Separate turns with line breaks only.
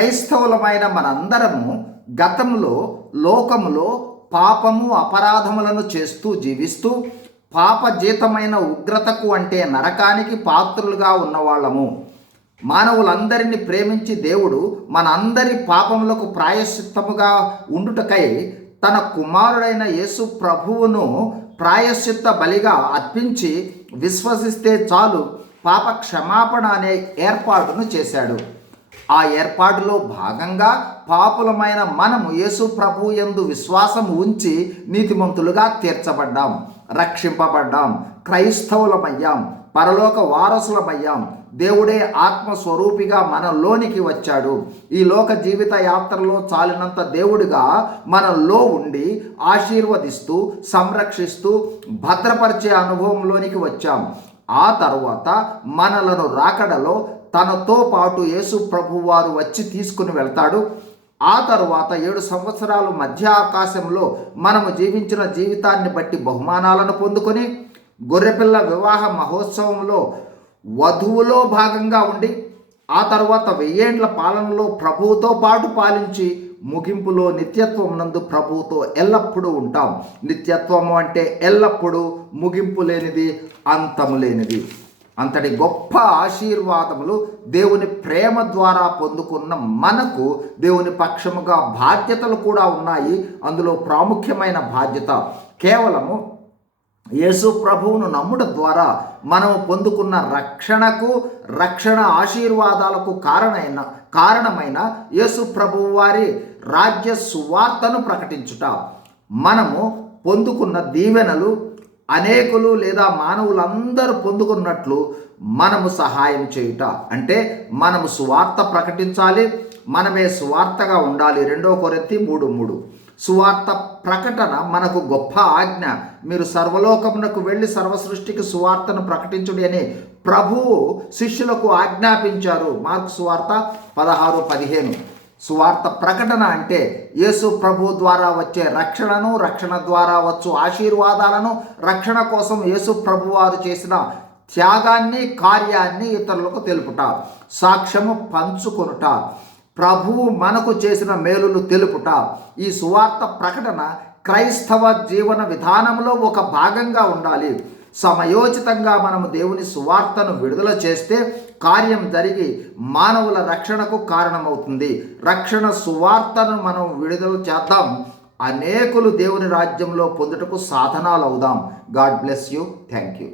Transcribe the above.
క్రైస్తవులమైన మనందరము గతంలో లోకములో పాపము అపరాధములను చేస్తూ జీవిస్తూ పాప జీతమైన ఉగ్రతకు అంటే నరకానికి పాత్రులుగా ఉన్నవాళ్ళము. మానవులందరినీ ప్రేమించి దేవుడు మనందరి పాపములకు ప్రాయశ్చిత్తముగా ఉండుటకై తన కుమారుడైన యేసు ప్రభువును ప్రాయశ్చిత్త బలిగా అర్పించి విశ్వసిస్తే చాలు పాప క్షమాపణ అనే ఏర్పాటును చేశాడు. ఆ ఏర్పాటులో భాగంగా పాపులమైన మనము యేసు ప్రభు ఎందు విశ్వాసం ఉంచి నీతిమంతులుగా తీర్చబడ్డాం రక్షింపబడ్డాం క్రైస్తవులమయ్యాం పరలోక వారసులమయ్యాం. దేవుడే ఆత్మస్వరూపిగా మనలోనికి వచ్చాడు. ఈ లోక జీవిత యాత్రలో చాలినంత దేవుడిగా మనలో ఉండి ఆశీర్వదిస్తూ సంరక్షిస్తూ భద్రపరిచే అనుభవంలోనికి వచ్చాం. ఆ తర్వాత మనలను రాకడలో తనతో పాటు యేసు ప్రభు వారు వచ్చి తీసుకుని వెళ్తాడు. ఆ తరువాత ఏడు సంవత్సరాలు మధ్య ఆకాశంలో మనము జీవించిన జీవితాన్ని బట్టి బహుమానాలను పొందుకొని గొర్రెపిల్ల వివాహ మహోత్సవంలో వధువులో భాగంగా ఉండి ఆ తర్వాత వెయ్యేండ్ల పాలనలో ప్రభువుతో పాటు పాలించి ముగింపులో నిత్యత్వం నందు ప్రభువుతో ఎల్లప్పుడూ ఉంటాం. నిత్యత్వము అంటే ఎల్లప్పుడూ ముగింపు లేనిది అంతము లేనిది. అంతటి గొప్ప ఆశీర్వాదములు దేవుని ప్రేమ ద్వారా పొందుకున్న మనకు దేవుని పక్షముగా బాధ్యతలు కూడా ఉన్నాయి. అందులో ప్రాముఖ్యమైన బాధ్యత కేవలము యేసు ప్రభువును నమ్ముట ద్వారా మనము పొందుకున్న రక్షణకు రక్షణ ఆశీర్వాదాలకు కారణమైన కారణమైన యేసు ప్రభువు వారి రాజ్య సువార్తను ప్రకటించుట. మనము పొందుకున్న దీవెనలు అనేకులు లేదా మానవులందరూ పొందుకున్నట్లు మనము సహాయం చేయుట. అంటే మనము సువార్త ప్రకటించాలి మనమే సువార్తగా ఉండాలి. రెండో కొరెత్తి మూడు మూడు. సువార్త ప్రకటన మనకు గొప్ప ఆజ్ఞ. మీరు సర్వలోకమునకు వెళ్ళి సర్వసృష్టికి సువార్తను ప్రకటించుడి అని ప్రభువు శిష్యులకు ఆజ్ఞాపించారు. మార్క్ సువార్త పదహారు పదిహేను. సువార్త ప్రకటన అంటే యేసు ప్రభు ద్వారా వచ్చే రక్షణను రక్షణ ద్వారా వచ్చు ఆశీర్వాదాలను రక్షణ కోసం యేసు ప్రభు వారు చేసిన త్యాగాన్ని కార్యాన్ని ఇతరులకు తెలుపుట సాక్ష్యము పంచుకొనుట ప్రభువు మనకు చేసిన మేలులు తెలుపుట. ఈ సువార్త ప్రకటన క్రైస్తవ జీవన విధానంలో ఒక భాగంగా ఉండాలి. సమయోచితంగా మనము దేవుని సువార్తను విడుదల చేస్తే కార్యం జరిగి మానవుల రక్షణకు కారణమవుతుంది. రక్షణ సువార్తను మనం విడుదల చేద్దాం. అనేకులు దేవుని రాజ్యంలో పొందుటకు సాధనాలు అవుదాం God bless you. Thank you